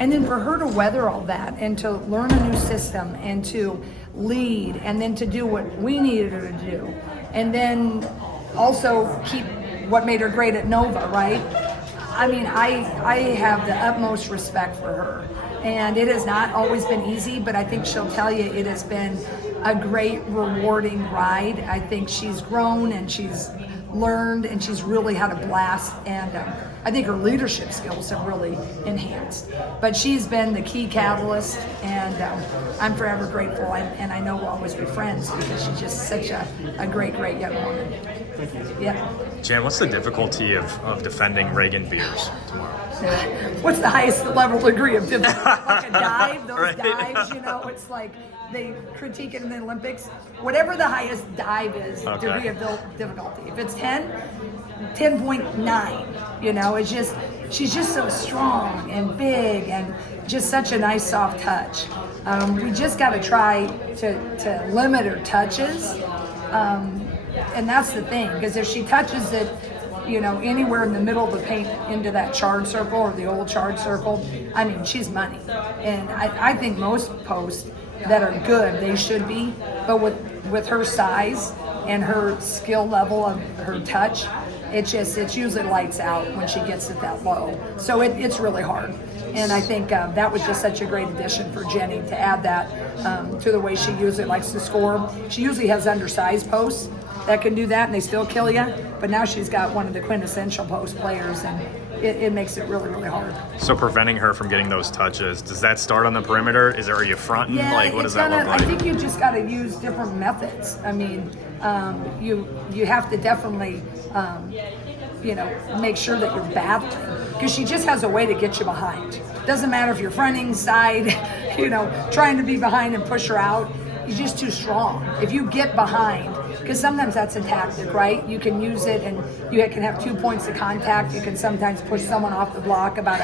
And then for her to weather all that and to learn a new system and to lead and then to do what we needed her to do, and then also keep what made her great at Nova, right? I mean, I have the utmost respect for her. And it has not always been easy, but I think she'll tell you it has been a great, rewarding ride. I think she's grown and she's learned and she's really had a blast. And I think her leadership skills have really enhanced. But she's been the key catalyst, and I'm forever grateful. And I know we'll always be friends because she's just such a great, great young woman. Thank you. Yeah. Jen, what's the difficulty of defending Raegan Beers tomorrow? What's the highest level degree of difficulty? Like a dive, those Right. dives, it's like they critique it in the Olympics. Whatever the highest dive is, Okay. degree of difficulty. If it's 10.9, it's just, she's just so strong and big and just such a nice soft touch. We just got to try to limit her touches. And that's the thing, because if she touches it, anywhere in the middle of the paint into that charge circle or the old charge circle, I mean, she's money. And I think most posts that are good, they should be, but with her size and her skill level of her touch, it's usually lights out when she gets it that low. So it's really hard. And I think that was just such a great addition for Jennie to add that to the way she usually likes to score. She usually has undersized posts that can do that and they still kill you, but now she's got one of the quintessential post players, and it makes it really, really hard. So preventing her from getting those touches, does that start on the perimeter? Are you fronting? Yeah, What does that look like? I think you just got to use different methods. I mean, you have to definitely, make sure that you're battling, because she just has a way to get you behind. Doesn't matter if you're fronting, side, trying to be behind and push her out. You're just too strong. If you get behind, because sometimes that's a tactic, right? You can use it and you can have 2 points of contact. You can sometimes push someone off the block about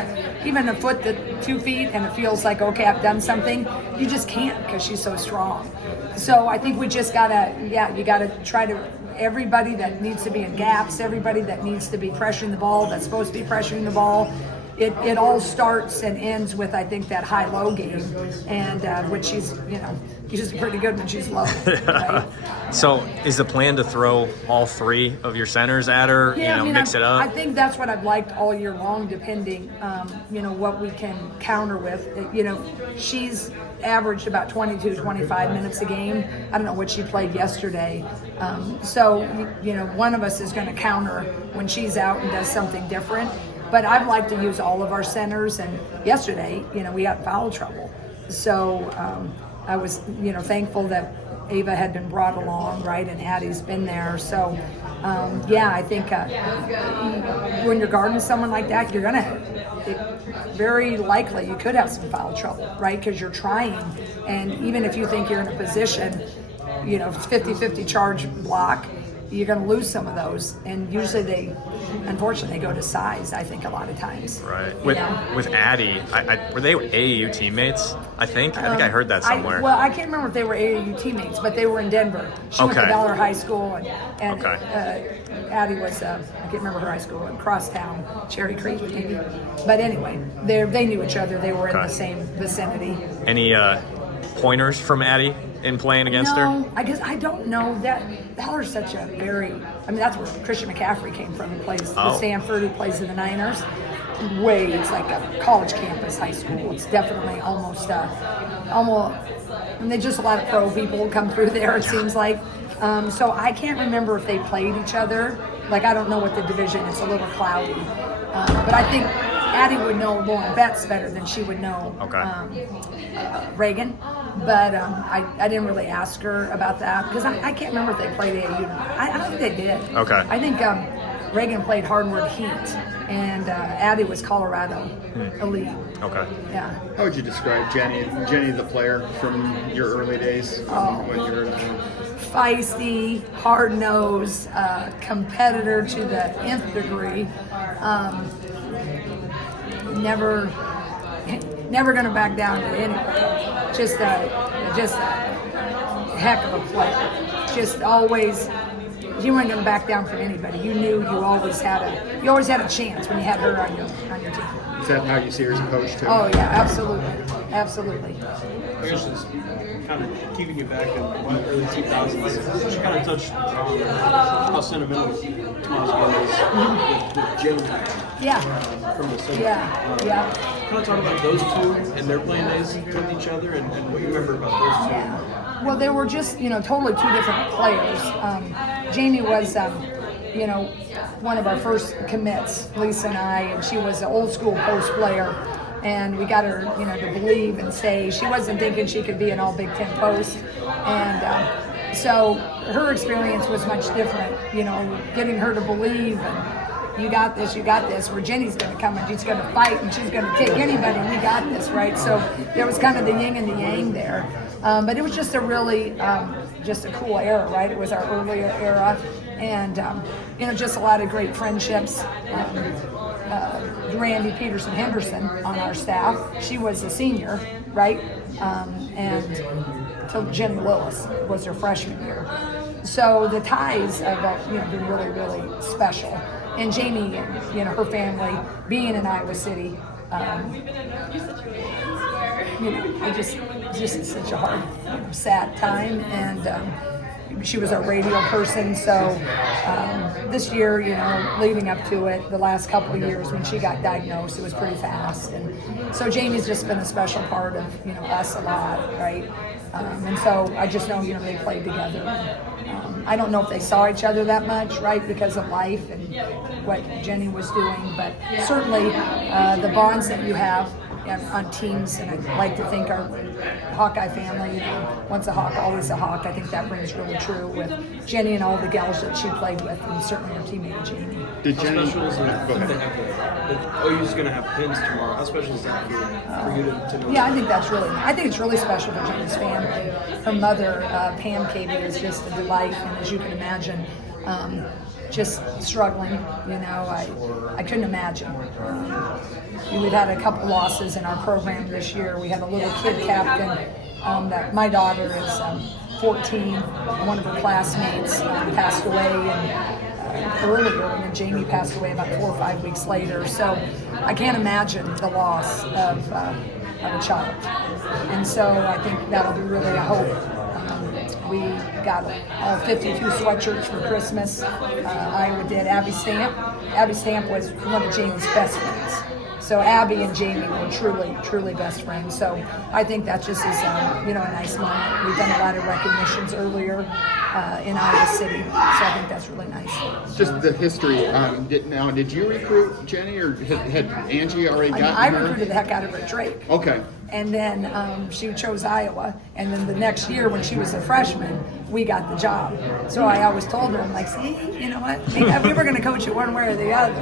even a foot to 2 feet, and it feels like, okay, I've done something. You just can't because she's so strong. So I think we just gotta, you gotta try to, everybody that needs to be in gaps, everybody that needs to be pressuring the ball, that's supposed to be pressuring the ball, it all starts and ends with, I think, that high-low game, and which she's pretty good when she's low. Right? So is the plan to throw all three of your centers at her, mix it up? I think that's what I've liked all year long, depending, what we can counter with. She's averaged about 22, 25 minutes a game. I don't know what she played yesterday. So one of us is going to counter when she's out and does something different. But I'd like to use all of our centers, and yesterday, we got foul trouble. So I was, thankful that Ava had been brought along, right, and Addie's been there. So, I think when you're guarding someone like that, you're very likely you could have some foul trouble, right, because you're trying. And even if you think you're in a position, it's 50-50 charge block, you're going to lose some of those, and usually unfortunately, they go to size, I think, a lot of times. Right. With Addie, were they AAU teammates? I think I heard that somewhere. I can't remember if they were AAU teammates, but they were in Denver. She went to Valor High School, and Addie was, I can't remember her high school, in Crosstown, Cherry Creek, maybe. But anyway, they knew each other. They were in the same vicinity. Any pointers from Addie in playing against her? No, I guess I don't know that. Valor's such a that's where Christian McCaffrey came from. He plays with Stanford. He plays in the Niners. It's like a college campus high school. It's definitely almost, and they just a lot of pro people come through there, it seems like. So I can't remember if they played each other. Like, I don't know what the division, it's a little cloudy. But I think Addie would know Lauren Betts better than she would know Reagan. But I didn't really ask her about that because I can't remember if they played AAU. I don't think they did. Okay. I think Reagan played Hardwood Heat, and Addie was Colorado Elite. Okay. Yeah. How would you describe Jennie the player from your early days when you were feisty, hard-nosed, competitor to the nth degree. Never going to back down to anybody. Just a heck of a player. Just always, you weren't going to back down from anybody. You knew you always had a chance when you had her on your team. Is that how you see her as a coach too? Oh yeah, absolutely, absolutely. I guess it's kind of keeping you back in the early 2000s. She kind of touched on how sentimental Tom's is with Jennie. Yeah. From the city. Yeah. Kind of talk about those two and their playing days with each other and what you remember about those two. Yeah. Well, they were just, totally two different players. Jamie was, one of our first commits, Lisa and I, and she was an old school post player. And we got her, to believe and say she wasn't thinking she could be an all Big Ten post. And so her experience was much different, getting her to believe and you got this, where Jennie's going to come and she's going to fight and she's going to take anybody, we got this, right? So there was kind of the yin and the yang there. But it was just a really, just a cool era, right? It was our earlier era. And, just a lot of great friendships. Randy Peterson Henderson on our staff, she was a senior, right? And so Jennie Lewis was her freshman year. So the ties have been really, really special. And Jamie, her family, being in Iowa City, it just such a hard, sad time. And she was a radio person, so this year, leading up to it, the last couple of years when she got diagnosed, it was pretty fast. And so Jamie's just been a special part of, us a lot, right? And so I just know, they played together. I don't know if they saw each other that much, right, because of life and what Jennie was doing, but certainly the bonds that you have on teams, and I'd like to think our Hawkeye family, once a Hawk, always a Hawk. I think that rings really true with Jennie and all the gals that she played with, and certainly her teammate Jamie. Did How Jennie? special is it to have OU's going to have pins tomorrow? How special is that for you to know? Yeah, I think it's really special for Jennie's family. Her mother, Pam Cavey, is just a delight, and as you can imagine, just struggling, I couldn't imagine. We've had a couple losses in our program this year. We have a little kid captain that my daughter is 14. One of her classmates passed away earlier, and then Jamie passed away about 4 or 5 weeks later. So I can't imagine the loss of a child. And so I think that'll be really a hope. We got all 52 sweatshirts for Christmas. Iowa did. Abby Stamp was one of Jamie's best friends. So Abby and Jamie were truly, truly best friends. So I think that just is, a nice moment. We've done a lot of recognitions earlier in Iowa City, so I think that's really nice. Just the history. Did you recruit Jennie, or had Angie already gotten I her? recruited the heck out of her at Drake. Okay. And then she chose Iowa. And then the next year when she was a freshman, we got the job. So I always told her, I'm like, see, you know what? We were going to coach it one way or the other.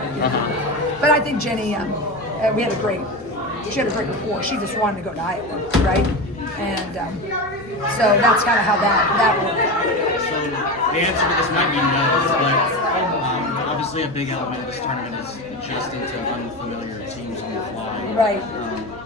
But I think Jennie, she had a great rapport. She just wanted to go to Iowa, right? And so that's kind of how that worked out. So the answer to this might be no, but obviously a big element of this tournament is adjusting to unfamiliar teams on the fly. Right.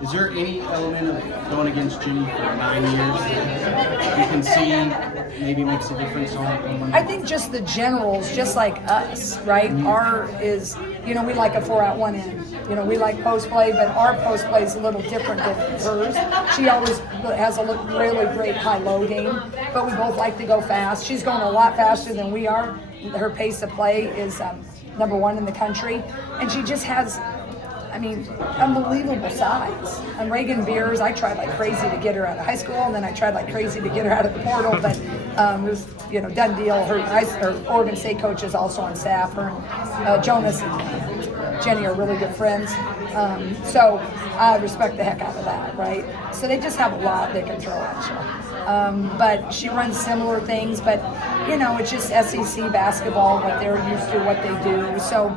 Is there any element of going against Jennie for 9 years that you can see maybe makes a difference on Monday? I think just the generals, just like us, right? Our is, we like a 4-out 1-in. We like post play, but our post play is a little different than hers. She always has a really great high-low game, but we both like to go fast. She's going a lot faster than we are. Her pace of play is number 1 in the country, and she just has, unbelievable size. And Reagan Beers, I tried like crazy to get her out of high school, and then I tried like crazy to get her out of the portal, but it was, done deal. Her Oregon State coach is also on staff. Her and Jonas and Jennie are really good friends. So I respect the heck out of that, right? So they just have a lot they can throw at you. But she runs similar things, but it's just SEC basketball, what they're used to, what they do. So,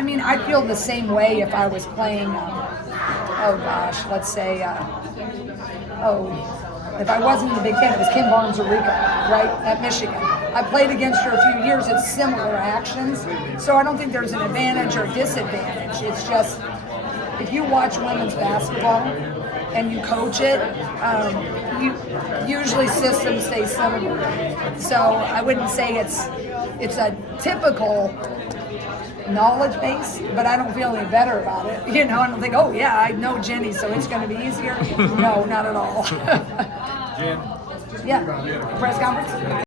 I feel the same way if I was playing, let's say, if I wasn't in the Big Ten, it was Kim Barnes or Rico, right, at Michigan. I played against her a few years. It's similar actions. So I don't think there's an advantage or disadvantage. It's just, if you watch women's basketball and you coach it, usually systems stay similar. So I wouldn't say it's a typical knowledge base, but I don't feel any better about it. You know, I don't think, oh yeah, I know Jennie, so it's going to be easier. No, not at all. Jen. Yeah, press conference.